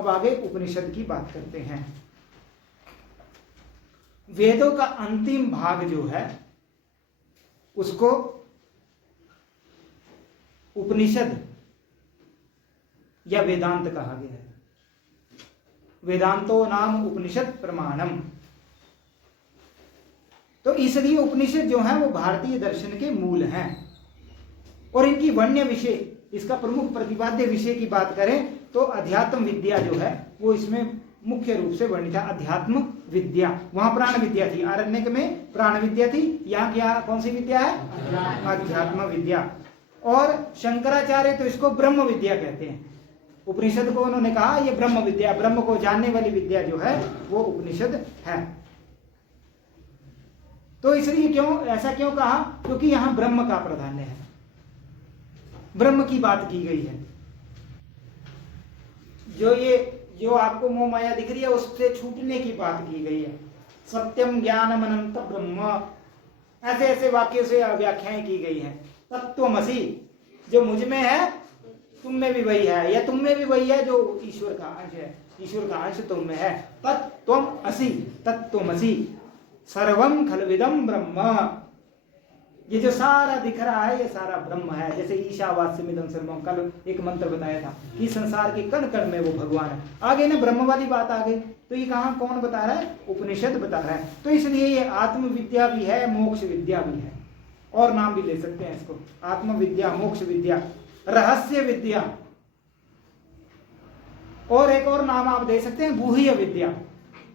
अब आगे उपनिषद की बात करते हैं। वेदों का अंतिम भाग जो है उसको उपनिषद या वेदांत कहा गया है। वेदांतो नाम उपनिषद प्रमाणम। तो इसलिए उपनिषद जो है वो भारतीय दर्शन के मूल हैं और इनकी वन्य विषय, इसका प्रमुख प्रतिपाद्य विषय की बात करें तो अध्यात्म विद्या जो है वो इसमें मुख्य रूप से वर्णित है। अध्यात्म विद्या, वहां प्राण विद्या थी, आरण्यक में प्राण विद्या थी, यहाँ क्या कौन सी विद्या है? अध्यात्म विद्या। और शंकराचार्य तो इसको ब्रह्म विद्या कहते हैं। उपनिषद को उन्होंने कहा ये ब्रह्म विद्या, ब्रह्म को जानने वाली विद्या जो है वो उपनिषद है। तो इसलिए ऐसा क्यों कहा? क्योंकि यहां ब्रह्म का प्राधान्य है, ब्रह्म की बात की गई है। जो आपको मोह माया दिख रही है उससे छूटने की बात की गई है। सत्यम ज्ञानम अनंत ब्रह्म, ऐसे ऐसे वाक्यों से व्याख्याएं की गई है। तत्त्वमसि, जो मुझ में है तुम में भी वही है, या तुम में भी वही है जो ईश्वर का अंश है, ईश्वर का अंश तुम में है। तत्त्वमसि, तत्त्वमसि सर्वम खलविदम ब्रह्म, ये जो सारा दिख रहा है ये सारा ब्रह्म है। जैसे ईशावास्यमिदं सर्वम, कल एक मंत्र बताया था कि संसार के कण कण में वो भगवान है। आगे ना ब्रह्म वाली बात आ गई, तो ये कहाँ कौन बता रहा है? उपनिषद बता रहा है। तो इसलिए ये आत्म विद्या भी है, मोक्ष विद्या भी है, और नाम भी ले सकते हैं इसको, आत्म विद्या, मोक्ष विद्या, रहस्य विद्या, और एक और नाम आप दे सकते हैं गुह्य विद्या,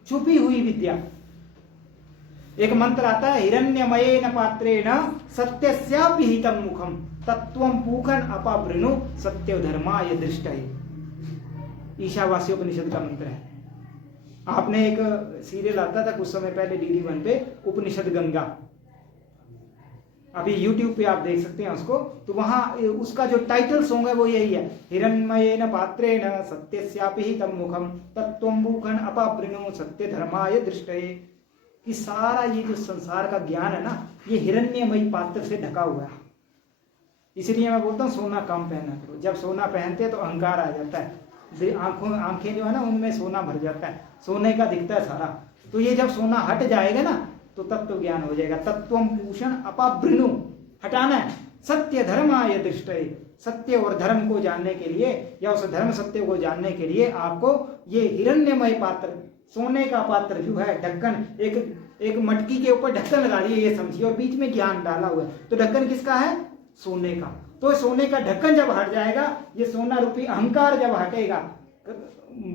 छुपी हुई विद्या। एक मंत्र आता है, हिरण्यमयेन पात्रेण सत्यस्यापिहितं मुखम तत्त्वं पूखन अपावृणु सत्य धर्माय दृष्टये। ईशावास्योपनिषद का मंत्र है। आपने एक सीरियल आता था कुछ समय पहले DD1 पे, उपनिषद गंगा, अभी YouTube पे आप देख सकते हैं उसको। तो वहां उसका जो टाइटल सॉन्ग है वो यही है, हिरण्मयेन पात्रेण सत्यस्यापिहितं मुखम तत्त्वं पूखन अपावृणु सत्य धर्माय दृष्टये। कि सारा ये जो संसार का ज्ञान है ना, ये हिरण्यमयी पात्र से ढका हुआ है। इसलिए मैं बोलता हूँ सोना कम पहना करो। जब सोना पहनते हैं तो अहंकार आ जाता है, आंखें जो है ना उनमें सोना भर जाता है, सोने का दिखता है सारा। तो ये जब सोना हट जाएगा ना तो तत्व ज्ञान हो जाएगा। तत्वम पूषण अपावृणु, हटाना है। सत्य धर्माय दृष्टये, सत्य और धर्म को जानने के लिए, या उस धर्म सत्य को जानने के लिए आपको ये हिरण्यमय पात्र, सोने का पात्र जो है, ढक्कन, एक मटकी के ऊपर ढक्कन लगा दिए ये समझिए, और बीच में ज्ञान डाला हुआ है। तो ढक्कन किसका है? सोने का। तो सोने का ढक्कन जब हट जाएगा, ये सोना रूपी अहंकार जब हटेगा,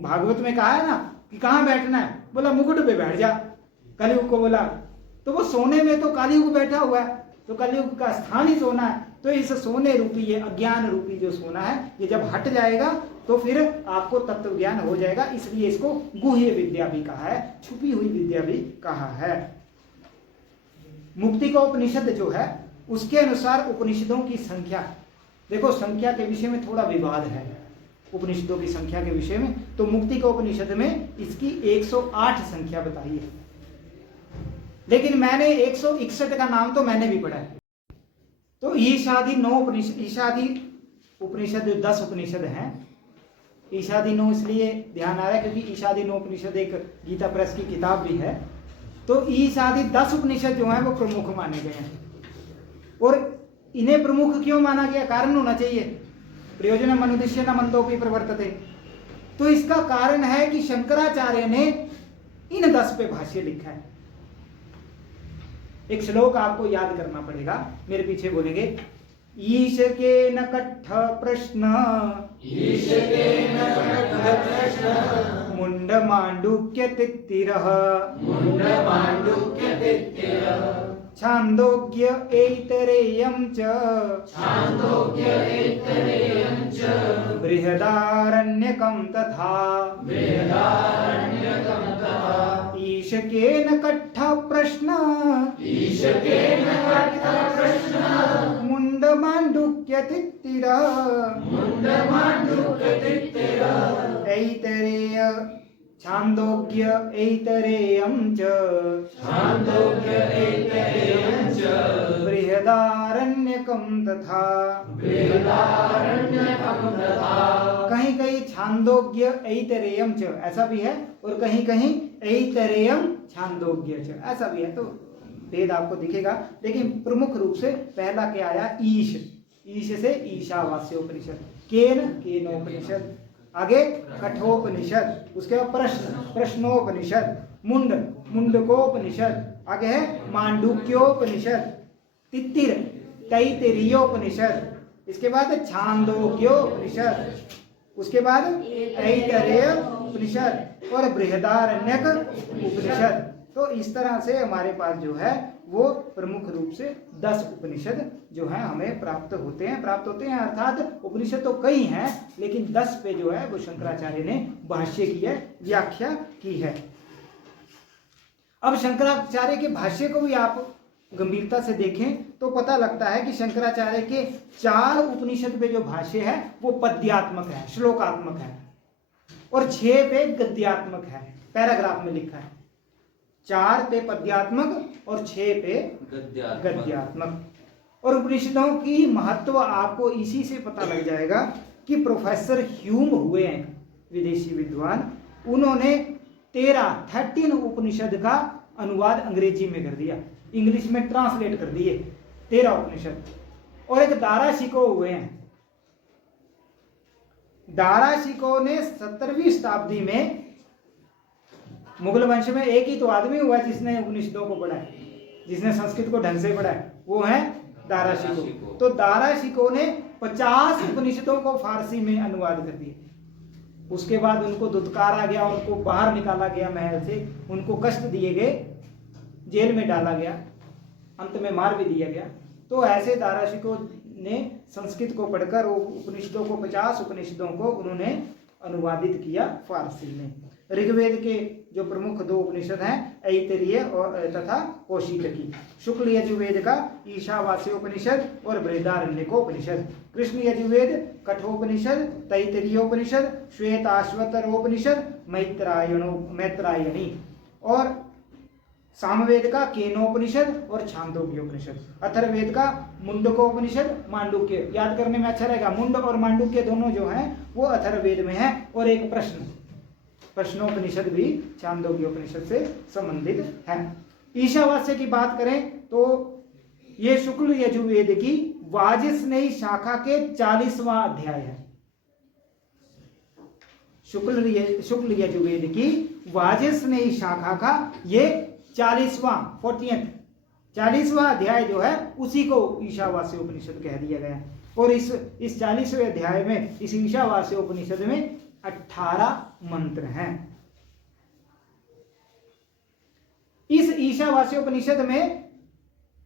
भागवत में कहा है ना कि कहाँ बैठना है? बोला मुकुट पे बैठ जा। कलयुग को बोला, तो वो सोने में तो कलयुग बैठा हुआ है, तो कलयुग का स्थान ही सोना है। तो इस सोने रूपी, ये अज्ञान रूपी जो सोना है, ये जब हट जाएगा तो फिर आपको तत्व ज्ञान हो जाएगा। इसलिए इसको गुह्य विद्या भी कहा है, छुपी हुई विद्या भी कहा है। मुक्ति का उपनिषद जो है उसके अनुसार उपनिषदों की संख्या, देखो संख्या के विषय में थोड़ा विवाद है, उपनिषदों की संख्या के विषय में। तो मुक्ति का उपनिषद में इसकी 108 संख्या बताई है, लेकिन मैंने 161 का नाम तो मैंने भी पढ़ा है। तो ईशादि 9 उपनिषद, ईशादि उपनिषद 10 उपनिषद हैं। ईशादि 9 इसलिए ध्यान आ रहा है क्योंकि ईशादि 9 उपनिषद एक गीता प्रेस की किताब भी है। तो ईशादि 10 उपनिषद जो हैं वो प्रमुख माने गए हैं। और इन्हें प्रमुख क्यों माना गया? कारण होना चाहिए। प्रयोजनम अनुद्देश्य न मंदोपि प्रवर्तते। तो इसका कारण है कि शंकराचार्य ने इन 10 पे भाष्य लिखा है। एक श्लोक आपको याद करना पड़ेगा, मेरे पीछे बोलेंगे। ईश के न कट्ठ प्रश्न, ईश के न कट्ठ प्रश्न, मुंड मांडुक्य तित्तिरः, मुंड मांडुक्य तित्तिरः, छांदोग्य ऐतरेयं च, छांदोग्य ऐतरेयं च, बृहदारण्यकं तथा, बृहदारण्यकं तथा, ईश के न कट्ठ प्रश्न, ईश के न कट्ठ प्रश्न, मुंड मांडुक्य तित्तिरः, मुंड मांडुक्य तित्तिरः, ऐतरेय छांदोग्य ऐतरेयं च बृहदारण्यकं तथा कहीं कहीं छांदोग्य ऐतरेयं च ऐसा भी है और कहीं कहीं ऐतरेयं छांदोग्य च ऐसा भी है। तो भेद आपको दिखेगा, लेकिन प्रमुख रूप से पहला क्या आया, ईश। ईश से ईशावास्योपनिषद, केन केनोपनिषद, आगे कठोपनिषद, उसके बाद प्रश्न प्रश्नोपनिषद, मुंड मुंडकोपनिषद, आगे है मांडुक्योपनिषद, तित्तिर तैत्तिरीयोपनिषद, इसके बाद छांदोग्योपनिषद, उसके बाद ऐतरेय उपनिषद और बृहदारण्यक उपनिषद। तो इस तरह से हमारे पास जो है वो प्रमुख रूप से 10 उपनिषद जो है हमें प्राप्त होते हैं अर्थात उपनिषद तो कई हैं, लेकिन 10 पे जो है वो शंकराचार्य ने भाष्य की है, व्याख्या की है। अब शंकराचार्य के भाष्य को भी आप गंभीरता से देखें तो पता लगता है कि शंकराचार्य के 4 उपनिषद पे जो भाष्य है वो पद्यात्मक है, श्लोकात्मक है, और 6 पे गद्यात्मक है, पैराग्राफ में लिखा है। 4 पे पद्यात्मक और 6 पे गद्यात्मक। और उपनिषदों की महत्व आपको इसी से पता लग जाएगा कि प्रोफेसर ह्यूम हुए हैं विदेशी विद्वान, उन्होंने 13 उपनिषद का अनुवाद अंग्रेजी में कर दिया, इंग्लिश में ट्रांसलेट कर दिए 13 उपनिषद। और एक दारा शिको हुए हैं, दारा शिको ने 17वीं शताब्दी में, मुगल वंश में एक ही तो आदमी हुआ जिसने उपनिषदों को पढ़ा है, जिसने संस्कृत को ढंग से पढ़ा है, वो है दारा शिको। तो दारा शिको ने 50 उपनिषदों को फारसी में अनुवाद कर दिए। उसके बाद उनको दुत्कारा गया, उनको बाहर निकाला गया महल से, उनको कष्ट दिए गए, जेल में डाला गया, अंत में मार भी दिया गया। तो ऐसे दारा शिको ने संस्कृत को पढ़कर उपनिषदों को 50 उपनिषदों को उन्होंने अनुवादित किया फारसी में। ऋग्वेद के जो प्रमुख 2 उपनिषद हैं ऐतरेय और तथा कौशिकी, शुक्ल यजुर्वेद का ईशावास्योपनिषद और बृहदारण्यकोपनिषद, कृष्ण यजुर्वेद कठोपनिषद, तैत्तिरीयोपनिषद, श्वेताश्वतरोपनिषद, मैत्रायणी, और सामवेद का केनोपनिषद और छांदोग्योपनिषद, अथर्ववेद का मुंडकोपनिषद, मांडुक्य। याद करने में अच्छा रहेगा, मुंड और मांडुक्य दोनों जो हैं वो अथर्ववेद में है, और एक प्रश्नोपनिषद भी छांदोग्योपनिषद से संबंधित है। ईशावास्य की बात करें तो ये शुक्ल यजुर्वेद की वाजस्नेही शाखा के 40वां अध्याय है। शुक्ल यजुर्वेद की वाजस्नेही शाखा का ये 40वां अध्याय जो है उसी को ईशावास्य उपनिषद कह दिया गया है। और इस 40वें अध्याय में, इस ईशावास्य उपनिषद में 18 मंत्र हैं। इस ईशावास्योपनिषद में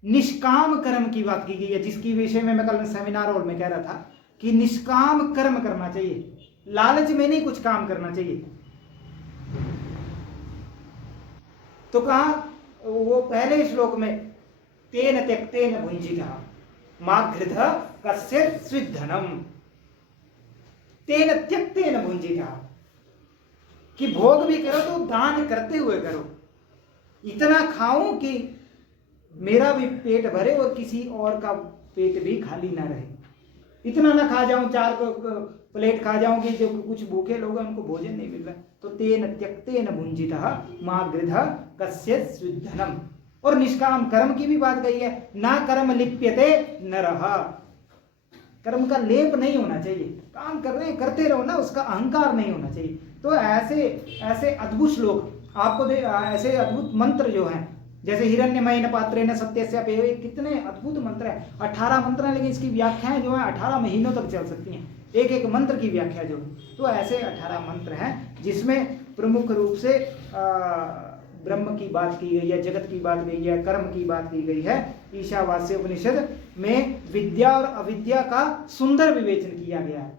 निष्काम कर्म की बात की गई है, जिसकी विषय में मैं कल सेमिनार हॉल में कह रहा था कि निष्काम कर्म करना चाहिए, लालच में नहीं कुछ काम करना चाहिए। तो कहा वो पहले श्लोक में तेन त्यक्तेन भुंजितः मा घृतः कस्य स्विद्धनम, तेन त्यक्तेन भुंजितः, कि भोग भी करो तो दान करते हुए करो। इतना खाऊं कि मेरा भी पेट भरे और किसी और का पेट भी खाली ना रहे। इतना ना खा जाऊं, 4 प्लेट खा जाऊं कि जो कुछ भूखे लोग हैं उनको भोजन नहीं मिल रहा। तो तेन त्यक्तेन भुंजितः मा घृतः कस्य स्विद्धनम। और निष्काम कर्म की भी बात कही है, ना कर्म लिप्यते नरः, कर्म का लेप नहीं होना चाहिए, काम कर रहे हैं करते रहो ना, उसका अहंकार नहीं होना चाहिए। तो ऐसे अद्भुत श्लोक आपको ऐसे अद्भुत मंत्र जो हैं, जैसे हिरण्यमयेन पात्रेण सत्यस्य पेय, कितने अद्भुत मंत्र है। 18 मंत्र हैं, लेकिन इसकी व्याख्याएं जो है 18 महीनों तक चल सकती हैं, एक एक मंत्र की व्याख्या जो। तो ऐसे 18 मंत्र हैं जिसमें प्रमुख रूप से ब्रह्म की बात की गई है, जगत की बात की गई है, कर्म की बात की गई है। ईशावास्य उपनिषद में विद्या और अविद्या का सुंदर विवेचन किया गया है,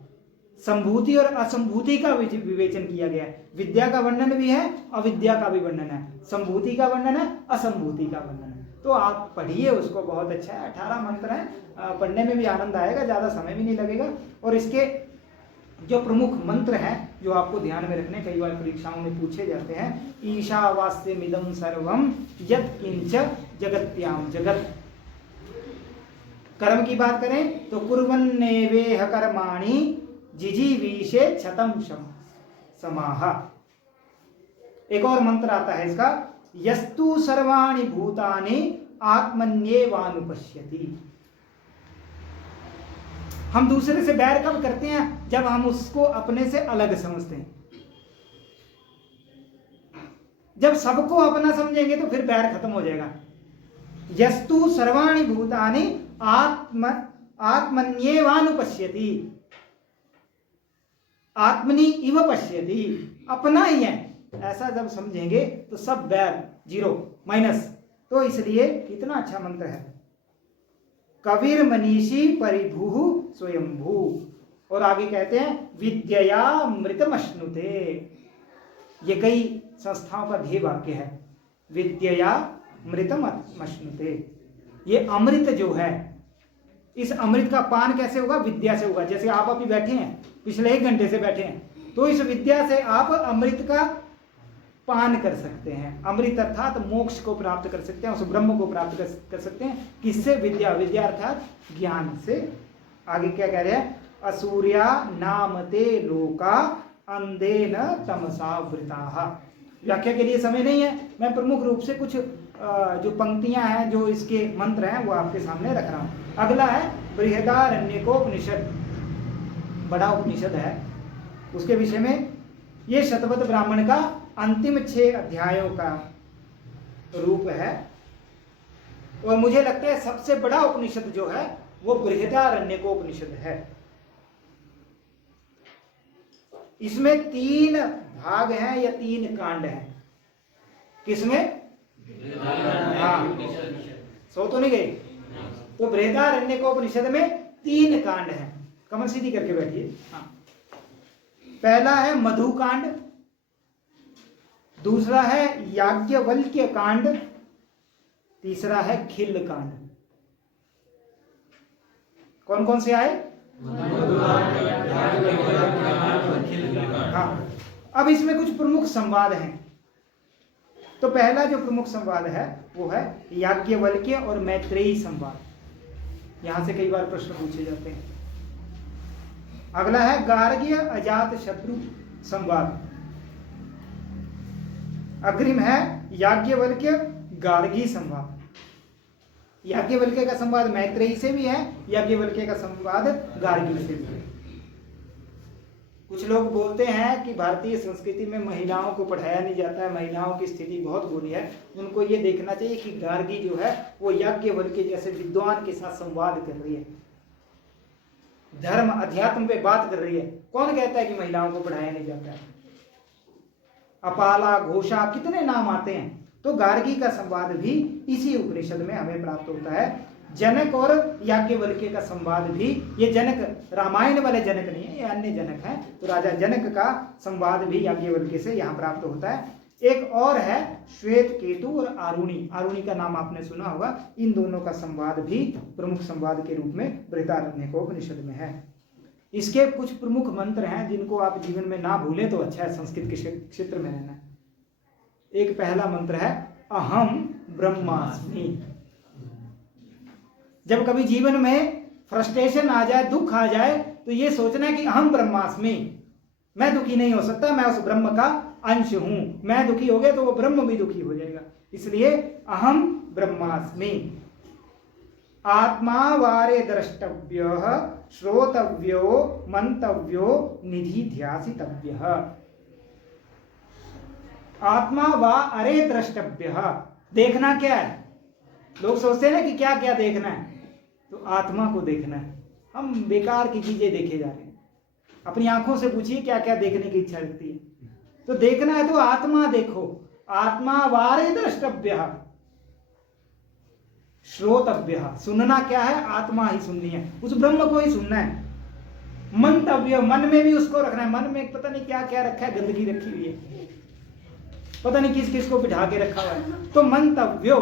संभूति और असंभूति का विवेचन किया गया है। विद्या का वर्णन भी है, अविद्या का भी वर्णन है, संभूति का वर्णन है, असंभूति का वर्णन है। तो आप पढ़िए उसको, बहुत अच्छा है। 18 मंत्र हैं, पढ़ने में भी आनंद आएगा, ज़्यादा समय भी नहीं लगेगा। और इसके जो प्रमुख मंत्र हैं जो आपको ध्यान में रखने, कई बार परीक्षाओं में पूछे जाते हैं, ईशावास्यमिदं सर्वम यत् किंच जगत्याम जगत। कर्म की बात करें तो कुर्वन्नेवेह कर्माणि जिजीविषे क्षतं समाह। एक और मंत्र आता है इसका, यस्तु सर्वाणि भूतानि आत्मन्येवानुपश्यति। हम दूसरे से बैर कब करते हैं? जब हम उसको अपने से अलग समझते हैं। जब सबको अपना समझेंगे तो फिर बैर खत्म हो जाएगा। यस्तु सर्वाणि भूतानि आत्मन्येवानुपश्यति, आत्मनि इव पश्यति, अपना ही है ऐसा जब समझेंगे तो सब बैर जीरो माइनस। तो इसलिए कितना अच्छा मंत्र है, कविर मनीषी परिभू स्वयंभू। और आगे कहते हैं विद्यया मृतमश्नुते। ये कई संस्थाओं का ध्येय वाक्य है, विद्यया मृतमश्नुते। ये अमृत जो है, इस अमृत का पान कैसे होगा? विद्या से होगा। जैसे आप अभी बैठे हैं, पिछले 1 घंटे से बैठे हैं, तो इस विद्या से आप अमृत का पान कर सकते हैं। अमृत अर्थात मोक्ष को प्राप्त कर सकते हैं, उस ब्रह्म को प्राप्त कर सकते हैं। किससे? विद्या। विद्या अर्थात ज्ञान से। आगे क्या कह रहे हैं? असूर्या नामते लोका अंधेन तमसा वृताः। व्याख्या के लिए समय नहीं है, मैं प्रमुख रूप से कुछ जो पंक्तियां हैं, जो इसके मंत्र हैं, वो आपके सामने रख रहा हूं। अगला है बृहदारण्यकोपनिषद, बड़ा उपनिषद है, उसके विषय में। ये शतपथ ब्राह्मण का अंतिम 6 अध्यायों का रूप है, और मुझे लगता है सबसे बड़ा उपनिषद जो है वो बृहदारण्यकोपनिषद है। इसमें 3 भाग हैं या 3 कांड हैं। किसमें? हाँ, सो तो नहीं गए? तो बृहदारण्यकोपनिषद में 3 कांड हैं। कमर सीधी करके बैठिए। हाँ, पहला है मधुकांड, दूसरा है याज्ञवल्क्य कांड, तीसरा है खिल कांड। कौन कौन से आए? हाँ, अब इसमें कुछ प्रमुख संवाद हैं। तो पहला जो प्रमुख संवाद है वो है याज्ञवल्क्य और मैत्रेयी संवाद। यहां से कई बार प्रश्न पूछे जाते हैं। अगला है गार्ग्य अजात शत्रु संवाद। अग्रिम है याज्ञवल्क्य गार्गी संवाद। याज्ञवल्क्य का संवाद मैत्रेयी से भी है, याज्ञवल्क्य का संवाद गार्गी से भी है। कुछ लोग बोलते हैं कि भारतीय संस्कृति में महिलाओं को पढ़ाया नहीं जाता है, महिलाओं की स्थिति बहुत बुरी है। उनको ये देखना चाहिए कि गार्गी जो है वो याज्ञवल्क्य जैसे विद्वान के साथ संवाद कर रही है, धर्म अध्यात्म पे बात कर रही है। कौन कहता है कि महिलाओं को पढ़ाया नहीं जाता है? अपाला, घोषा, कितने नाम आते हैं। तो गार्गी का संवाद भी इसी उपनिषद में हमें प्राप्त होता है। जनक और याज्ञवल्क्य का संवाद भी, ये जनक रामायण वाले जनक नहीं है, ये अन्य जनक हैं। तो राजा जनक का संवाद भी याज्ञवल्क्य से यहाँ प्राप्त होता है। एक और है श्वेत केतु और आरुणि। आरुणि का नाम आपने सुना होगा। इन दोनों का संवाद भी प्रमुख संवाद के रूप में बृहदारण्यकोपनिषद में है। इसके कुछ प्रमुख मंत्र हैं जिनको आप जीवन में ना भूलें तो अच्छा है, संस्कृत के क्षेत्र में रहना। एक पहला मंत्र है अहम ब्रह्मास्मि। जब कभी जीवन में फ्रस्ट्रेशन आ जाए, दुख आ जाए, तो ये सोचना है कि अहम ब्रह्मास्मि, मैं दुखी नहीं हो सकता, मैं उस ब्रह्म का अंश हूं। मैं दुखी हो गया तो वो ब्रह्म भी दुखी हो जाएगा। इसलिए अहम ब्रह्मास्मि। आत्मा वारे द्रष्टव्य श्रोतव्यो मंतव्यो निधिध्यासितव्य। आत्मा वा अरे द्रष्टव्य, देखना क्या है? लोग सोचते हैं ना कि क्या क्या देखना है, तो आत्मा को देखना है। हम बेकार की चीजें देखे जा रहे हैं। अपनी आंखों से पूछिए क्या क्या देखने की इच्छा रखती है। तो देखना है तो आत्मा देखो। आत्मा वारे द्रष्टव्य श्रोतव्य, सुनना क्या है? आत्मा ही सुननी है, उस ब्रह्म को ही सुनना है। मंतव्य, मन में भी उसको रखना है। मन में पता नहीं क्या क्या रखा है, गंदगी रखी हुई है, पता नहीं किस किस को बिठा के रखा हुआ है। तो मंतव्यो,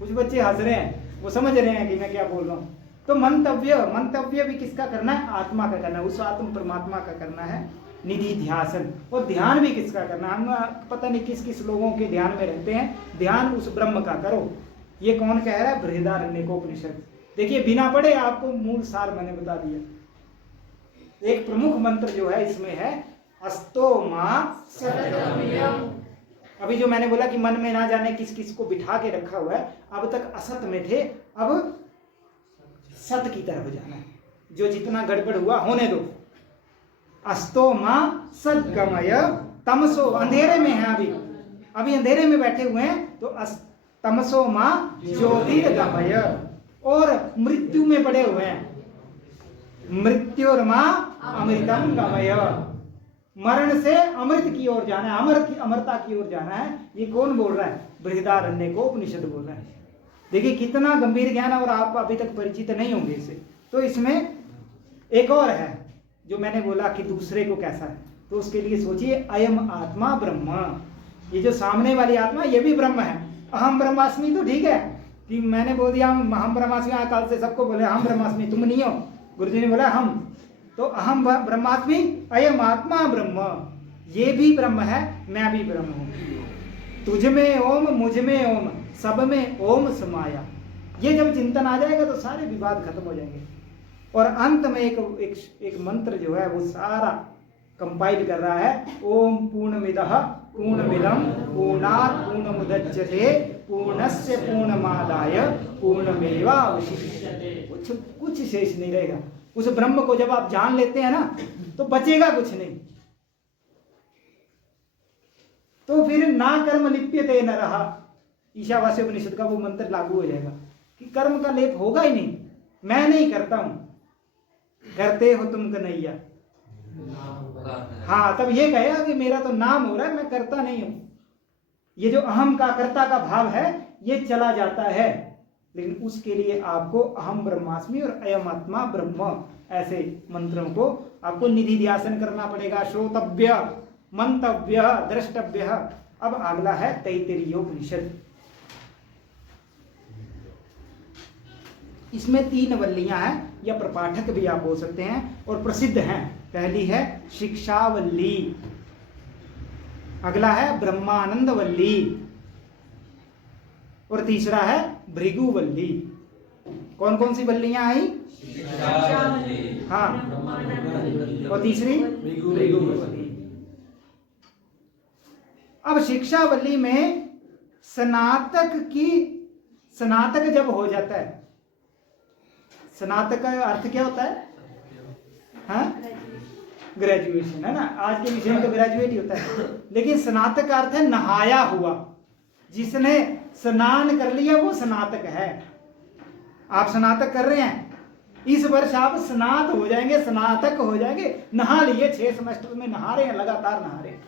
कुछ बच्चे हंस रहे हैं, वो समझ रहे हैं कि मैं क्या बोल रहा हूं। तो मंतव्य भी किसका करना है? आत्मा का करना है, उस आत्म परमात्मा का करना है निधि ध्यासन। और ध्यान भी किसका करना है? हम पता नहीं किस किस लोगों के ध्यान में रहते हैं, ध्यान उस ब्रह्म का करो। ये कौन कह रहा है? बृहदारण्यकोपनिषद। देखिए बिना पढ़े आपको मूल सार मैंने बता दिया। एक प्रमुख मंत्र जो है इसमें है अस्तो मां सत्यम। अभी जो मैंने बोला कि मन में ना जाने किस किस को बिठा के रखा हुआ है, अब तक असत में थे, अब सत की तरफ जाना है। जो जितना गड़बड़ हुआ होने दो। अस्तो मां सद्गमय तमसो, अंधेरे में है अभी अंधेरे में बैठे हुए हैं, तो तमसो मां ज्योतिर्गमय, और मृत्यु में पड़े हुए हैं, मृत्युर्मा अमृतम गमय, मरण से अमृत की ओर जाना है, अमरता की ओर जाना है। ये कौन बोल रहा है? बृहदारण्यकोपनिषद बोल रहा है। देखिए कितना गंभीर ज्ञान, और आप अभी तक परिचित नहीं होंगे इससे। तो इसमें एक और है जो मैंने बोला कि दूसरे को कैसा है, तो उसके लिए सोचिए अयम आत्मा ब्रह्म। ये जो सामने वाली आत्मा ये भी ब्रह्म है। अहम ब्रह्मास्मि तो ठीक है कि मैंने बोल दिया हम ब्रह्मास्मि, कल से सबको बोले हम ब्रह्मास्मि, तुम नहीं हो, गुरुजी ने बोला हम, तो अहम ब्रह्मास्मि अयम आत्मा ब्रह्म, ये भी ब्रह्म है, मैं भी ब्रह्म हूं। तुझ में ओम, मुझ में ओम, सब में ओम समाया। ये जब चिंतन आ जाएगा तो सारे विवाद खत्म हो जाएंगे। और अंत में एक मंत्र जो है वो सारा कंपाइल कर रहा है, ओम पूर्णमिदः पूर्णमिदं पूर्णात् पूर्णमुदच्यते पूर्णस्य पूर्णमादाय पूर्णमेवावशिष्यते। कुछ शेष नहीं रहेगा। उस ब्रह्म को जब आप जान लेते हैं ना, तो बचेगा कुछ नहीं। तो फिर ना कर्म लिप्यते नरः, ईशावास्य उपनिषद का वो मंत्र लागू हो जाएगा कि कर्म का लेप होगा ही नहीं। मैं नहीं करता हूं, करते हो तुम कन्हैया। हाँ, तब ये कहेगा कि मेरा तो नाम हो रहा है, मैं करता नहीं हूं। ये जो अहम का कर्ता का भाव है ये चला जाता है। लेकिन उसके लिए आपको अहम ब्रह्मास्मि और अयम आत्मा ब्रह्म ऐसे मंत्रों को आपको निधि ध्यासन करना पड़ेगा। श्रोतव्य, मंतव्य, द्रष्टव्य। अब अगला है तैत्तिरीयोपनिषद। इसमें 3 वल्लियां हैं, या प्रपाठक भी आप बोल सकते हैं, और प्रसिद्ध हैं। पहली है शिक्षावल्ली, अगला है ब्रह्मानंदवल्ली, और तीसरा है भृगुवल्ली। कौन कौन सी वल्लियां आई? हाँ, और तीसरी भृगुवल्ली। अब शिक्षावल्ली में स्नातक जब हो जाता है, स्नातक का अर्थ क्या होता है? हाँ, ग्रेजुएशन, है ना। आज के विषय में तो ग्रेजुएट ही होता है, लेकिन स्नातक का अर्थ है नहाया हुआ। जिसने स्नान कर लिया वो स्नातक है। आप स्नातक कर रहे हैं, इस वर्ष आप स्नात हो जाएंगे, स्नातक हो जाएंगे। नहा लिए, 6 सेमेस्टर में नहा रहे हैं, लगातार नहा रहे हैं।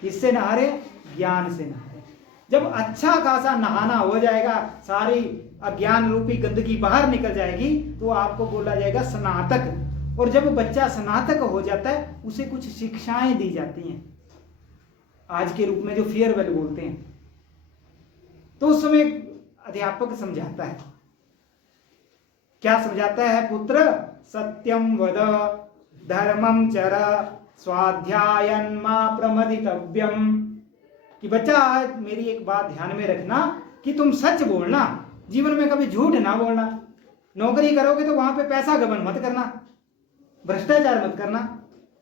किससे नहा रहे हैं? ज्ञान से नहा रहे हैं। जब अच्छा खासा नहाना हो जाएगा, सारी अज्ञान रूपी गंदगी बाहर निकल जाएगी, तो आपको बोला जाएगा स्नातक। और जब बच्चा स्नातक हो जाता है, उसे कुछ शिक्षाएं दी जाती हैं, आज के रूप में जो फेयरवेल बोलते हैं। तो उस समय अध्यापक समझाता है, क्या समझाता है? पुत्र सत्यम वद, धर्मम चर, स्वाध्यायन मा प्रमदितव्यम। कि बच्चा आज मेरी एक बात ध्यान में रखना कि तुम सच बोलना, जीवन में कभी झूठ ना बोलना। नौकरी करोगे तो वहां पे पैसा गबन मत करना, भ्रष्टाचार मत करना।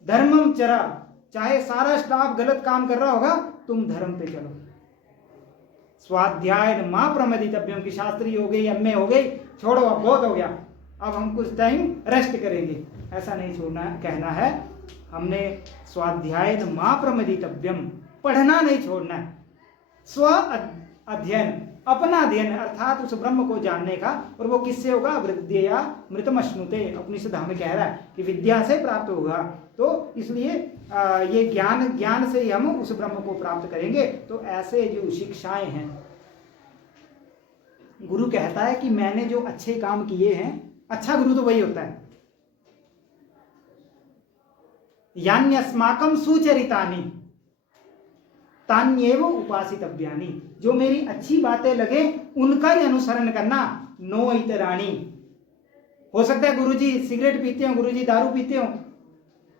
धर्मम चरा, चाहे सारा स्टाफ गलत काम कर रहा होगा, तुम धर्म पे चलो। स्वाध्याय मां प्रमदितव्यम, की शास्त्री हो गई, एमए हो गई, छोड़ो अब बहुत हो गया, अब हम कुछ टाइम रेस्ट करेंगे, ऐसा नहीं छोड़ना है। कहना है हमने स्वाध्याय मां प्रमदितव्यम, पढ़ना नहीं छोड़ना है। स्व अध्ययन, अपना अध्ययन, अर्थात उस ब्रह्म को जानने का। और वो किससे होगा? विद्या मृतमश्नुते, उपनिषद हमें कह रहा है कि विद्या से प्राप्त होगा। तो इसलिए ये ज्ञान से ही हम उस ब्रह्म को प्राप्त करेंगे। तो ऐसे जो शिक्षाएं हैं, गुरु कहता है कि मैंने जो अच्छे काम किए हैं, अच्छा गुरु तो वही होता है। यान्यस्माकं सुचरितानि तान्येव उपासितव्यानि, जो मेरी अच्छी बातें लगे उनका ही अनुसरण करना। नो इतराणी, हो सकता है गुरुजी सिगरेट पीते हो, गुरुजी दारू पीते हो,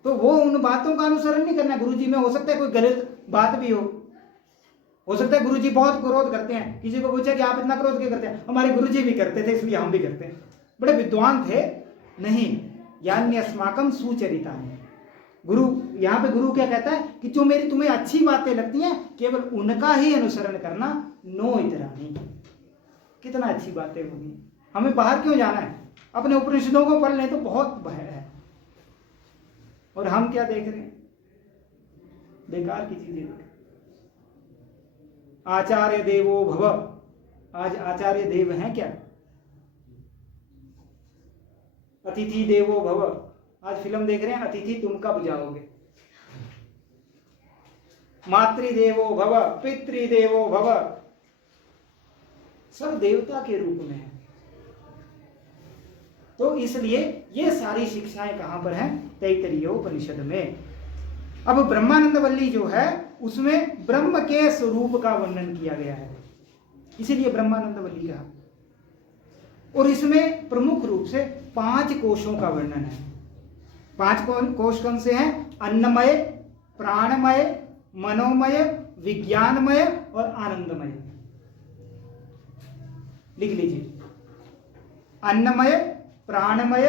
तो वो उन बातों का अनुसरण नहीं करना। गुरुजी में हो सकता है कोई गलत बात भी हो सकता है गुरुजी बहुत क्रोध करते हैं। किसी को पूछा कि आप इतना क्रोध क्यों करते हैं, हमारे गुरुजी भी करते थे इसलिए हम भी करते हैं, बड़े विद्वान थे। नहीं, यानी अस्माकम सुचरिता है। गुरु यहाँ पे गुरु क्या कहता है कि जो मेरी तुम्हें अच्छी बातें लगती हैं केवल उनका ही अनुसरण करना, नो इतरानी। कितना अच्छी बातें होगी, हमें बाहर क्यों जाना है, अपने उपनिषदों को पढ़ लें तो बहुत भय है। और हम क्या देख रहे हैं, बेकार की चीजें देख रहे हैं। आचार्य देवो भव, आज आचार्य देव हैं क्या? अतिथि देवो भव, आज फिल्म देख रहे हैं अतिथि तुम कब जाओगे। मातृदेवो भव, पितृदेवो भव, सब देवता के रूप में है। तो इसलिए ये सारी शिक्षाएं कहां पर हैं? तैत्तिरीय उपनिषद में। अब ब्रह्मानंद वल्ली जो है उसमें ब्रह्म के स्वरूप का वर्णन किया गया है, इसीलिए ब्रह्मानंद वल्ली कहा। और इसमें प्रमुख रूप से 5 कोशों का वर्णन है। 5 कोश कौन से हैं? अन्नमय, प्राणमय, मनोमय, विज्ञानमय और आनंदमय। लिख लीजिए, अन्नमय, प्राणमय,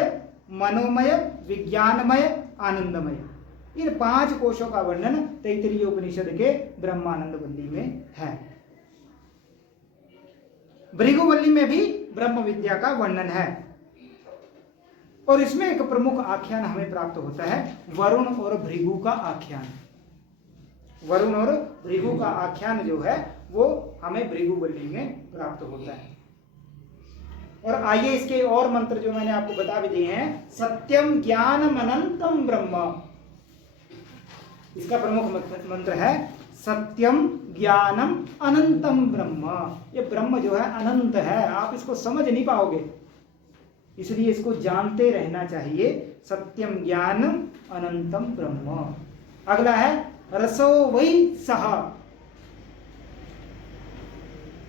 मनोमय, विज्ञानमय, आनंदमय। इन 5 कोशों का वर्णन तैत्तिरीय उपनिषद के ब्रह्मानंद वल्ली में है। भृगुवल्ली में भी ब्रह्म विद्या का वर्णन है। और इसमें एक प्रमुख आख्यान हमें प्राप्त होता है, वरुण और भृगु का आख्यान। वरुण और भृगु का आख्यान जो है वो हमें भृगुवल्ली में प्राप्त होता है। और आइए इसके और मंत्र जो मैंने आपको बता भी दिए हैं। सत्यम ज्ञानम अनंतम ब्रह्म, इसका प्रमुख मंत्र है सत्यम ज्ञानम अनंतम ब्रह्म। ये ब्रह्म जो है अनंत है, आप इसको समझ नहीं पाओगे, इसलिए इसको जानते रहना चाहिए। सत्यम ज्ञानम अनंतम ब्रह्म। अगला है रसो वही सह।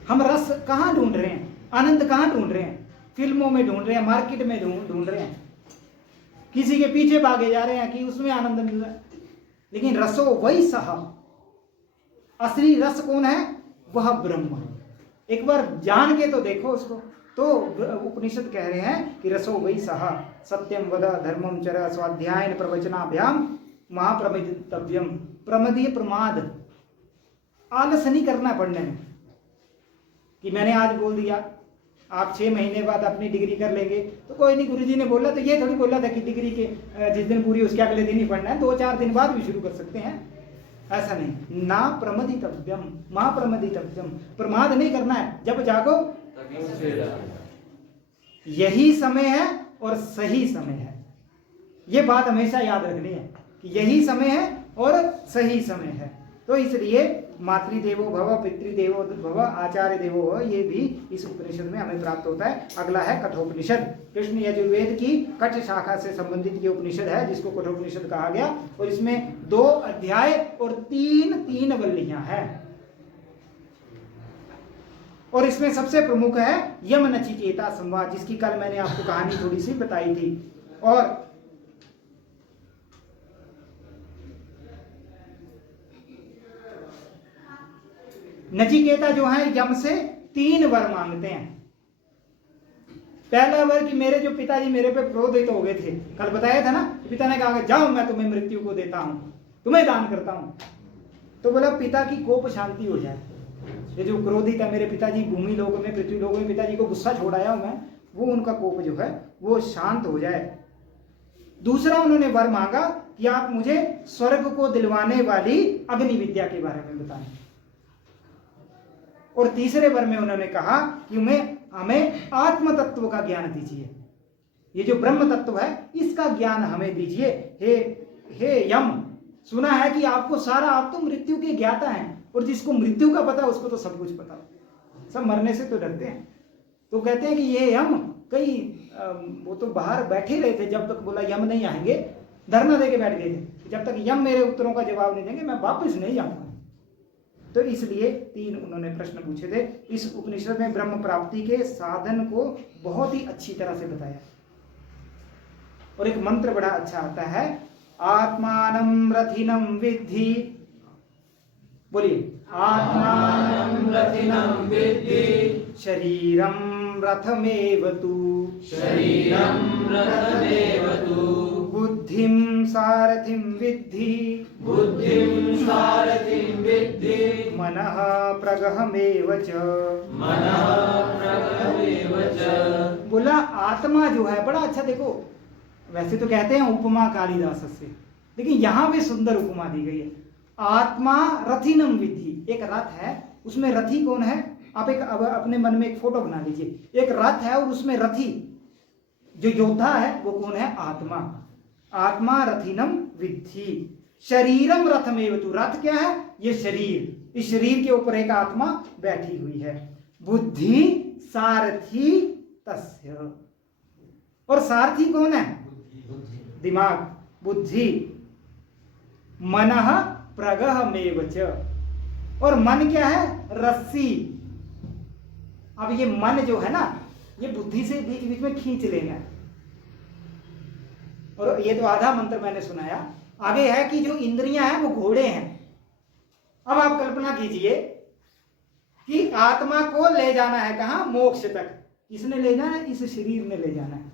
हम रस कहां ढूंढ रहे हैं, आनंद कहां ढूंढ रहे हैं? फिल्मों में ढूंढ रहे हैं, मार्केट में ढूंढ रहे हैं, किसी के पीछे भागे जा रहे हैं कि उसमें आनंद मिल रहा है। लेकिन रसो वही सह, असली रस कौन है? वह ब्रह्म है। एक बार जान के तो देखो उसको। तो उपनिषद कह रहे हैं कि रसो वही सह, सत्यम वद धर्मम चर स्वाध्यायन प्रवचनाभ्याम महाप्रमदितव्यम। प्रमदीय प्रमाद, आलस नहीं करना पढ़ने में कि मैंने आज बोल दिया आप 6 महीने बाद अपनी डिग्री कर लेंगे तो कोई नहीं, गुरुजी ने बोला तो ये थोड़ी बोला था कि डिग्री के जिस दिन पूरी उसके अगले दिन ही पढ़ना है, 2-4 दिन बाद भी शुरू कर सकते हैं, ऐसा नहीं। ना प्रमदितव्यम, मां प्रमदितव्यम, प्रमाद नहीं करना है। जब जागो यही समय है और सही समय है। ये बात हमेशा याद रखनी है कि यही समय है और सही समय है। तो इसलिए मातृदेवो भव, पितृदेवो भव, आचार्य देवो भव, ये भी इस उपनिषद में हमें प्राप्त होता है। अगला है कठोपनिषद। कृष्ण यजुर्वेद की कठ शाखा से संबंधित ये उपनिषद है जिसको कठोपनिषद कहा गया। और इसमें 2 अध्याय और 3 वल्लियां हैं। और इसमें सबसे प्रमुख है यम नचिकेता संवाद, जिसकी कल मैंने आपको कहानी थोड़ी सी बताई थी। और नचिकेता जो है यम से 3 वर मांगते हैं। पहला वर कि मेरे जो पिताजी मेरे पे क्रोधित हो गए थे, कल बताया था ना, पिता ने कहा जाओ मैं तुम्हें मृत्यु को देता हूं, तुम्हें दान करता हूं। तो बोला पिता की कोप शांति हो जाए। ये जो क्रोधित है मेरे पिताजी, भूमि लोक में पृथ्वी लोक में पिताजी को गुस्सा छोड़ाया हूं मैं, वो उनका कोप जो है वो शांत हो जाए। दूसरा उन्होंने वर मांगा कि आप मुझे स्वर्ग को दिलवाने वाली अग्नि विद्या के बारे में बताएं। और तीसरे वर में उन्होंने कहा कि हमें आत्म तत्व का ज्ञान दीजिए, ये जो ब्रह्म तत्व है इसका ज्ञान हमें दीजिए। हे यम, सुना है कि आपको सारा, आप तो मृत्यु के ज्ञाता हैं, और जिसको मृत्यु का पता उसको तो सब कुछ पता, सब मरने से तो डरते हैं। तो कहते हैं कि ये यम कई वो तो बाहर बैठे रहे थे, जब तक बोला यम नहीं आएंगे धरना देके बैठ गए थे, जब तक यम मेरे उत्तरों का जवाब नहीं देंगे मैं वापस नहीं जाऊंगा। तो इसलिए 3 उन्होंने प्रश्न पूछे थे। इस उपनिषद में ब्रह्म प्राप्ति के साधन को बहुत ही अच्छी तरह से बताया। और एक मंत्र बड़ा अच्छा आता है, आत्मानं रथिनं विद्धि, बोलिए, आत्मानं रथिनं विद्धि शरीरं रथमेव तु, शरीरं रथमेव तु बुद्धिं सारथिं विद्धि, बुद्धिं सारथिं विद्धि मनः प्रगहमेव च, मनः प्रगहमेव च। बोला आत्मा जो है, बड़ा अच्छा देखो, वैसे तो कहते हैं उपमा कालिदास से, लेकिन यहां भी सुंदर उपमा दी गई है। आत्मा रथिनम विद्धि, एक रथ है, उसमें रथी कौन है? आप एक अब अपने मन में एक फोटो बना लीजिए, एक रथ है और उसमें रथी जो योद्धा है वो कौन है? आत्मा। आत्मा रथिनम विद्धि शरीरम रथमेव तु, रथ क्या है? ये शरीर, इस शरीर के ऊपर एक आत्मा बैठी हुई है। बुद्धि सारथी तस्य, और सारथी कौन है? दिमाग, बुद्धि। मनः प्रगहमेव च, और मन क्या है? रस्सी। अब ये मन जो है ना, ये बुद्धि से बीच बीच में खींच लेना है। और ये तो आधा मंत्र मैंने सुनाया, आगे है कि जो इंद्रियां हैं वो घोड़े हैं। अब आप कल्पना कीजिए कि आत्मा को ले जाना है कहां? मोक्ष तक। किसने ले जाना है? इस शरीर ने ले जाना है।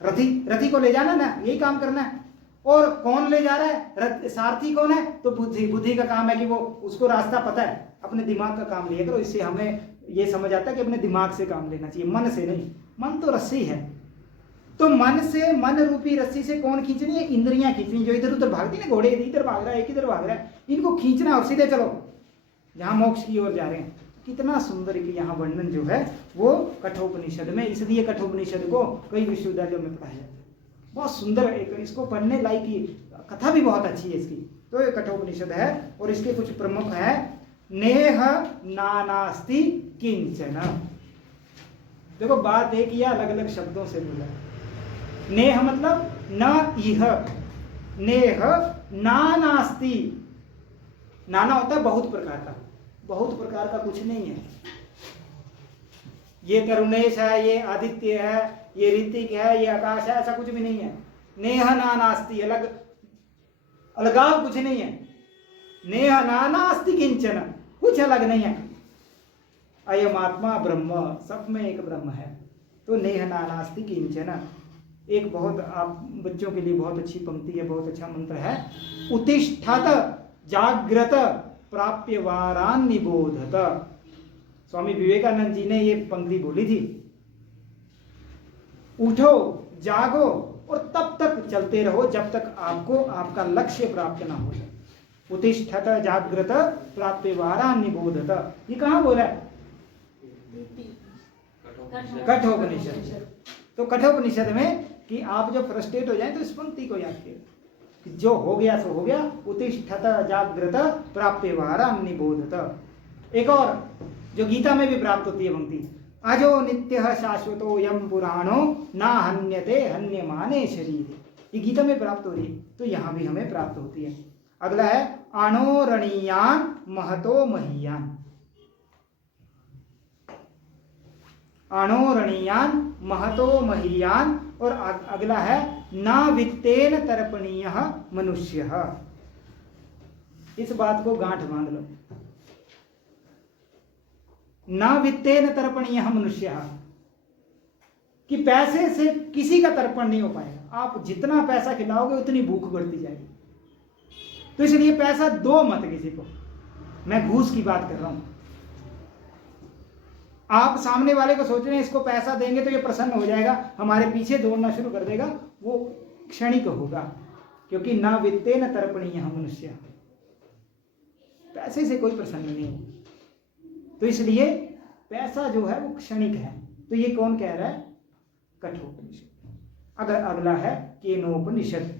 रथी को ले जाना ना, यही काम करना है। और कौन ले जा रहा है? सारथी कौन है? तो बुद्धि। बुद्धि का काम है कि वो, उसको रास्ता पता है, अपने दिमाग का काम लिया करो। इससे हमें ये समझ आता है कि अपने दिमाग से काम लेना चाहिए, मन से नहीं। मन तो रस्सी है, तो मन से, मन रूपी रस्सी से कौन खींचनी है? इंद्रियां खींचनी, जो इधर उधर भागती है ना, घोड़े इधर भाग रहा है, एक इधर भाग रहा है, इनको खींचना और सीधे चलो जहां मोक्ष की ओर जा रहे हैं। कितना सुंदर कि यहाँ वर्णन जो है वो कठोपनिषद में, इसलिए कठोपनिषद को कई विश्वविद्यालयों में पढ़ाया जाता है। बहुत सुंदर, एक इसको पढ़ने लायक की कथा भी बहुत अच्छी है इसकी। तो ये कठोपनिषद है और इसके कुछ प्रमुख है। नेह नानास्ति किंचन, देखो बात एक या अलग अलग शब्दों से बोला। नेह मतलब न इह, नेह नानास्ति, नाना होता है बहुत प्रकार का, बहुत प्रकार का कुछ नहीं है। ये तरुणेश है, ये आदित्य है, ये ऋतिक है, ये आकाश है, ऐसा कुछ भी नहीं है। नेह नानास्ति, अलग अलगाव कुछ नहीं है। नेह नानास्ति किंचन, कुछ अलग नहीं है। अयम आत्मा ब्रह्म, सब में एक ब्रह्म है। तो नेह नानास्ति किंचन, एक बहुत, आप बच्चों के लिए बहुत अच्छी पंक्ति है, बहुत अच्छा मंत्र है। उत्तिष्ठत जाग्रत प्राप्य वारान निबोधत, स्वामी विवेकानंद जी ने ये पंक्ति बोली थी। उठो, जागो और तब तक चलते रहो जब तक आपको आपका लक्ष्य प्राप्त ना हो जाए। उत्तिष्ठत जाग्रत प्राप्य वारान निबोधत, ये कहां बोला है? कठोपनिषद। तो कठोपनिषद में कि आप जब फ्रस्ट्रेट हो जाए तो इस पंक्ति को याद कीजिए कि जो हो गया सो हो गया। उत्तिष्ठत जाग्रत प्राप्य वारान निबोधत। एक और जो गीता में भी प्राप्त होती है पंक्ति, अजो नित्यः शाश्वतो यम पुराणो ना हन्यते हन्यमाने शरीरे, ये गीता में प्राप्त हो रही है, तो यहां भी हमें प्राप्त होती है। अगला है अणोरणीयान महतो महीयान, अणोरणीयान महतो महीयान। और अगला है ना वित्तेन तर्पणीय मनुष्य, इस बात को गांठ बांध लो। ना वित्तेन तर्पणीय मनुष्य, कि पैसे से किसी का तर्पण नहीं हो पाएगा। आप जितना पैसा खिलाओगे उतनी भूख बढ़ती जाएगी। तो इसलिए पैसा दो मत किसी को, मैं घूस की बात कर रहा हूं। आप सामने वाले को सोच रहे हैं इसको पैसा देंगे तो ये प्रसन्न हो जाएगा, हमारे पीछे दौड़ना शुरू कर देगा, वो क्षणिक होगा। क्योंकि ना वित्ते न तर्पणीय मनुष्य, पैसे से कोई प्रसन्न नहीं हो। तो इसलिए पैसा जो है वो क्षणिक है। तो ये कौन कह रहा है? कठोपनिषद। अगर अगला है केनोपनिषद,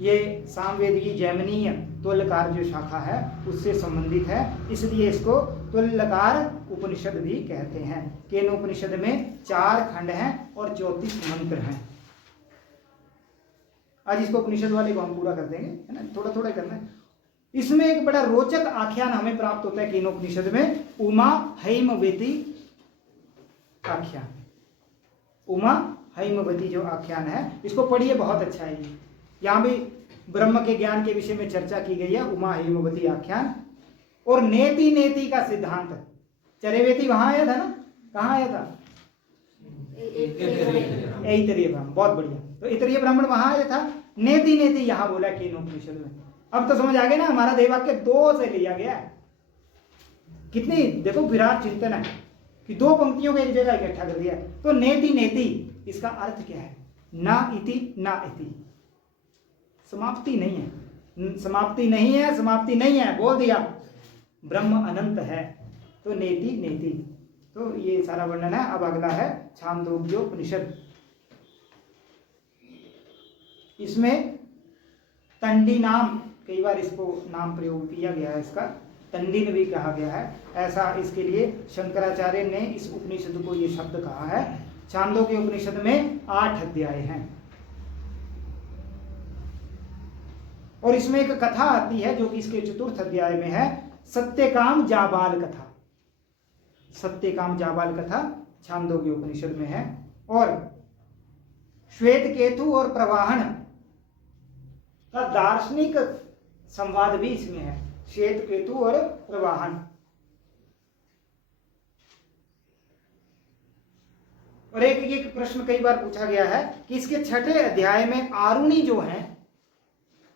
ये सामवेदीय जैमिनीय तुल्यकार जो शाखा है उससे संबंधित है, इसलिए इसको तुल्यकार उपनिषद भी कहते हैं। केनोपनिषद में 4 खंड हैं और 34 मंत्र हैं। आज इसको उपनिषद वाले को हम पूरा कर देंगे, है ना, थोड़ा थोड़ा करना है। इसमें एक बड़ा रोचक आख्यान हमें प्राप्त होता है केनोपनिषद में, उमा हैमवेती आख्यान। उमा हैमवती जो आख्यान है, इसको पढ़िए, बहुत अच्छा है ये। यहाँ भी ब्रह्म के ज्ञान के विषय में चर्चा की गई है, उमा हैमवती आख्यान। और नेति नेति का सिद्धांत, चरैवेति वहां आया था ना, कहाँ आया था? ऐतरेय ब्राह्मण, बहुत बढ़िया। तो ऐतरेय ब्राह्मण वहां आया था, नेति नेति यहाँ बोला केनोपनिषद में। अब तो समझ आ गया ना, हमारा देवाक्य 2 से लिया गया है। कितनी देखो विराट चिंतन है कि 2 पंक्तियों को एक जगह इकट्ठा कर दिया। तो नेति नेति इसका अर्थ क्या है? ना इति ना इति, समाप्ति नहीं है, समाप्ति नहीं है, समाप्ति नहीं है, बोल दिया। ब्रह्म अनंत है, तो नेति नेति। तो ये सारा वर्णन है। अब अगला है छांदोग्योपनिषद। इसमें तंडी नाम, कई बार इसको नाम प्रयोग किया गया है, इसका तंडिन भी कहा गया है। ऐसा इसके लिए शंकराचार्य ने इस उपनिषद को ये शब्द कहा है। छांदोग्य उपनिषद में 8 अध्याय हैं और इसमें एक कथा आती है जो कि इसके 4th अध्याय में है, सत्यकाम जाबाल कथा। सत्यकाम जाबाल कथा छांदोग्य उपनिषद में है। और श्वेत केतु और प्रवाहन का दार्शनिक संवाद भी इसमें है, श्वेत केतु और प्रवाहन। और एक प्रश्न कई बार पूछा गया है कि इसके 6ठे अध्याय में आरुणी जो है,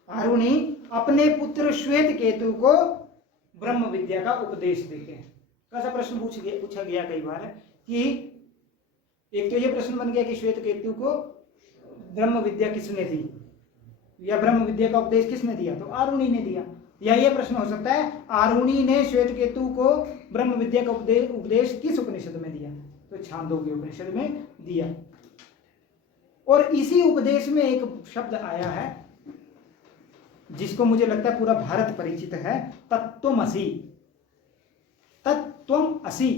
आरुणी अपने पुत्र श्वेत केतु को ब्रह्म विद्या का उपदेश देते हैं। कैसा प्रश्न पूछा गया कई बार है कि एक तो ये प्रश्न बन गया कि श्वेत केतु को ब्रह्म विद्या किसने दी, या ब्रह्म विद्या का उपदेश किसने दिया? तो आरुणी ने दिया। या ये प्रश्न हो सकता है आरुणी ने श्वेत केतु को ब्रह्म विद्या का उपदेश किस उपनिषद में दिया? तो छांदोग्य उपनिषद में दिया। और इसी उपदेश में एक शब्द आया है जिसको मुझे लगता है पूरा भारत परिचित है, तत्त्वमसि। तत्त्वमसि,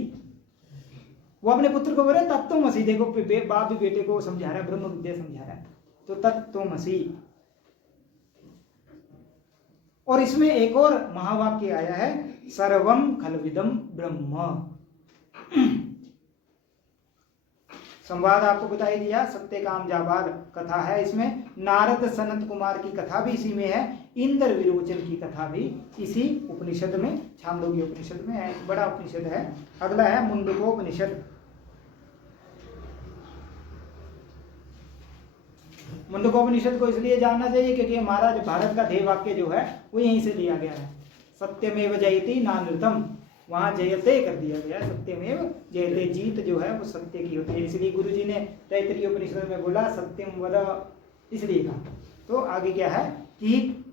वो अपने पुत्र को बोल रहे तत्त्वमसि। देखो बाप भी बेटे को समझा रहा है, ब्रह्म विद्या समझा रहा है, तो तत्त्वमसि। और इसमें एक और महावाक्य आया है, सर्वम खलविदम ब्रह्म। संवाद आपको बता ही दिया, सत्यकाम जाबाल कथा है। इसमें नारद सनत कुमार की कथा भी इसी में है, इंद्र विरोचन की कथा भी इसी उपनिषद में, छांदोग्य उपनिषद में है। एक बड़ा उपनिषद है। अगला है मुंडकोपनिषद। मुंडकोपनिषद को इसलिए जानना चाहिए क्योंकि हमारा जो भारत का ध्येय वाक्य जो है वो यहीं से लिया गया है, सत्यमेव जयति नानृतम। वहां जयते कर दिया गया, सत्यमेव जयते, जीत जो है वो सत्य की होती है। इसलिए गुरु जी ने तैत्तिरीय उपनिषद में बोला सत्यम वद, इसलिए कहा। तो आगे क्या है कि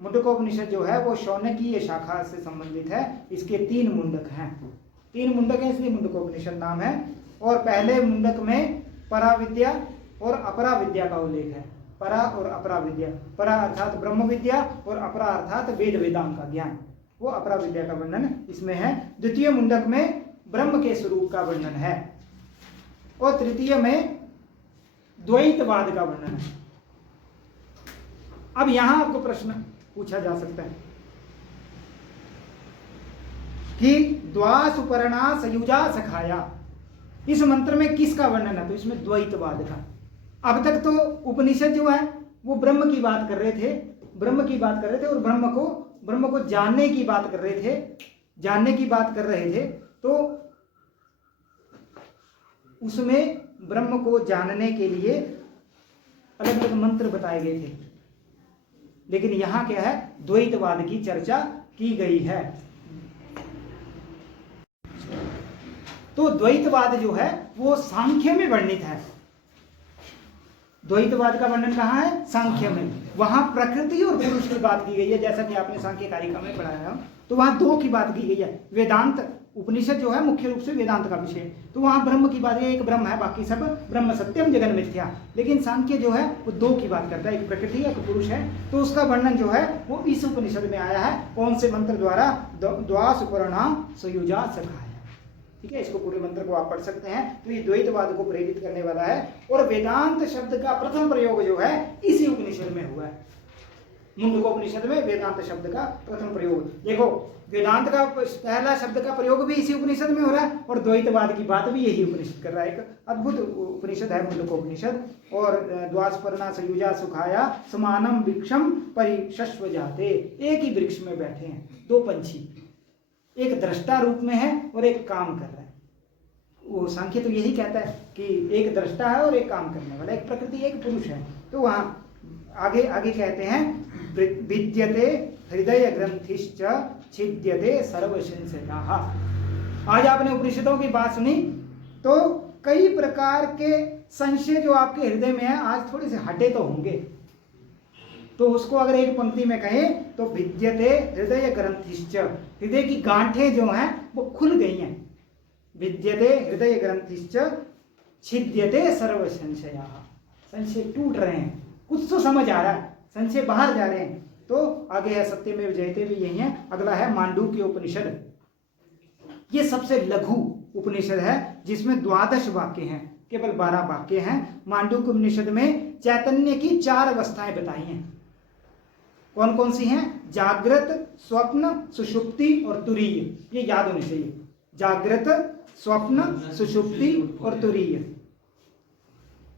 मुंडकोपनिषद जो है वो शौनकीय शाखा से संबंधित है। इसके 3 मुंडक हैं, 3 मुंडक हैं, इसलिए मुंडकोपनिषद नाम है। और पहले मुंडक में पराविद्या और अपरा विद्या का उल्लेख है। परा और अपरा विद्या, परा अर्थात ब्रह्म विद्या और अपरा अर्थात वेद वेदांग का ज्ञान, वो अपरा विद्या का वर्णन इसमें है। द्वितीय मुंडक में ब्रह्म के स्वरूप का वर्णन है और तृतीय में द्वैतवाद का वर्णन है। अब यहां आपको प्रश्न पूछा जा सकता है कि द्वा सुपर्णा सयुजा सखाया, इस मंत्र में किसका वर्णन है? तो इसमें द्वैतवाद का। अब तक तो उपनिषद जो है वो ब्रह्म की बात कर रहे थे, ब्रह्म की बात कर रहे थे और ब्रह्म को जानने की बात कर रहे थे, जानने की बात कर रहे थे। तो उसमें ब्रह्म को जानने के लिए अलग अलग मंत्र बताए गए थे, लेकिन यहां क्या है, द्वैतवाद की चर्चा की गई है। तो द्वैतवाद जो है वो सांख्य में वर्णित है। द्वैतवाद का वर्णन कहाँ है? सांख्य में। वहां प्रकृति और पुरुष की बात की गई है, जैसा कि आपने सांख्य कारिका में पढ़ाया है। तो वहां 2 की बात की गई है। वेदांत उपनिषद जो है मुख्य रूप से वेदांत का विषय, तो वहां ब्रह्म की बात है, एक ब्रह्म है, बाकी सब ब्रह्म सत्यम जगन मिथ्या। लेकिन सांख्य जो है वो 2 की बात करता है, एक प्रकृति है, एक पुरुष है। तो उसका वर्णन जो है वो इस उपनिषद में आया है। कौन से मंत्र द्वारा? द्वा सुपर्णा सयुजा सखाया। ठीक है, इसको पूरे मंत्र को आप पढ़ सकते हैं। तो ये द्वैतवाद को प्रेरित करने वाला है। और वेदांत शब्द का प्रथम प्रयोग जो है इसी उपनिषद में हुआ है। मुंडकोपनिषद में वेदांत शब्द का प्रथम प्रयोग। देखो वेदांत का पहला शब्द का प्रयोग भी इसी उपनिषद में हो रहा है और द्वैतवाद की बात भी यही उपनिषद कर रहा है। एक अद्भुत उपनिषद है मुंडकोपनिषद। और द्वासपर्णा सयुजा सुखाया समानम वृक्षम परिशस्व जाते, एक ही वृक्ष में बैठे हैं दो पंछी, एक दृष्टा रूप में है और एक काम कर रहा है। वो सांख्य तो यही कहता है कि एक दृष्टा है और एक काम करने वाला, एक प्रकृति एक पुरुष है। तो वहां आगे आगे कहते हैं विद्यते हृदय ग्रंथिश्च छिद्यते सर्वसंशयाः। आज आपने उपनिषदों की बात सुनी तो कई प्रकार के संशय जो आपके हृदय में है आज थोड़े से हटे तो होंगे। तो उसको अगर एक पंक्ति में कहें तो विद्यते हृदय ग्रंथिश्च, हृदय की गांठें जो हैं वो खुल गई हैं। विद्यते हृदय ग्रंथिश्च छिद्यते सर्व संशयाः, संशय टूट रहे हैं, कुछ तो समझ आ रहा है, संशय बाहर जा रहे हैं। तो आगे है सत्यमेव जयते भी यही है। अगला है मांडूक्य उपनिषद। ये सबसे लघु उपनिषद है जिसमें 12 वाक्य हैं, केवल 12 वाक्य हैं। मांडूक्य उपनिषद में चैतन्य की 4 अवस्थाएं बताई हैं। कौन कौन सी हैं? जागृत, स्वप्न, सुषुप्ति और तुरीय। ये याद होनी चाहिए, जागृत, स्वप्न, सुषुप्ति और तुरीय।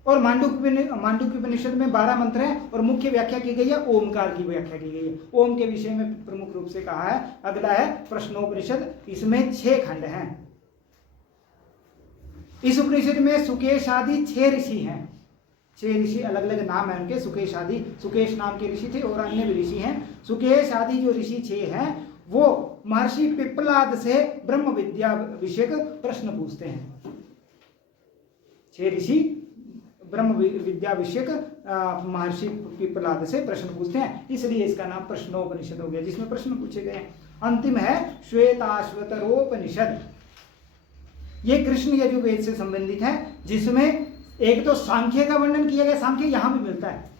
और मांडूक्य उपनिषद में 12 मंत्र हैं और मुख्य व्याख्या की गई है ओमकार की व्याख्या की गई है। ओम के विषय में प्रमुख रूप से कहा है। अगला है प्रश्नोपनिषद, इसमें 6 खंड हैं। इस उपनिषद में सुकेश आदि 6 ऋषि हैं। 6 ऋषि, अलग अलग नाम है उनके। सुकेश आदि, सुकेश नाम के ऋषि थे और अन्य भी ऋषि हैं। सुकेश आदि जो ऋषि 6 हैं वो महर्षि पिप्पलाद से ब्रह्म विद्या विषयक प्रश्न पूछते हैं। 6 ऋषि ब्रह्म विद्या विषयक महर्षि पिप्पलाद से प्रश्न पूछते हैं, इसलिए इसका नाम प्रश्नोपनिषद हो गया, जिसमें प्रश्न पूछे गए हैं। अंतिम है श्वेताश्वतरोपनिषद। ये कृष्ण यजुर्वेद से संबंधित है, जिसमें एक तो सांख्य का वर्णन किया गया। सांख्य यहां भी मिलता है,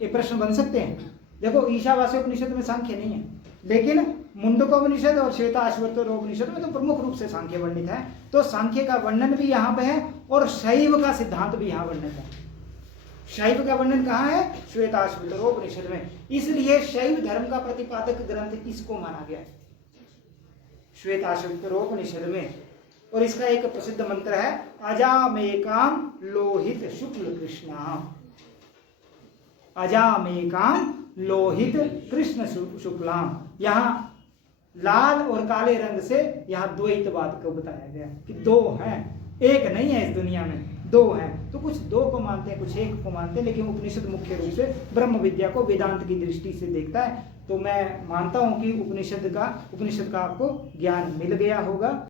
ये प्रश्न बन सकते हैं। देखो ईशावास्य उपनिषद में सांख्य नहीं है, लेकिन मुंडकोपनिषद और श्वेताश्वतरोपनिषद में तो प्रमुख रूप से सांख्य वर्णित है। तो सांख्य का वर्णन भी यहाँ पे है और शैव का सिद्धांत भी यहाँ वर्णित है। शैव का वर्णन कहाँ है? श्वेताश्वतरोपनिषद में। इसलिए शैव धर्म का प्रतिपादक ग्रंथ इसको माना गया है, श्वेताश्वतरोपनिषद में। और इसका एक प्रसिद्ध मंत्र है अजामेकाम लोहित शुक्ल कृष्णा। अजामेकाम लोहित कृष्ण शुक्लाम। यहाँ लाल और काले रंग से यहाँ द्वैतवाद को बताया गया कि 2 हैं, एक नहीं है इस दुनिया में, 2 हैं। तो कुछ 2 को मानते हैं, कुछ 1 को मानते हैं, लेकिन उपनिषद मुख्य रूप से ब्रह्म विद्या को वेदांत की दृष्टि से देखता है। तो मैं मानता हूं कि उपनिषद का आपको ज्ञान मिल गया होगा।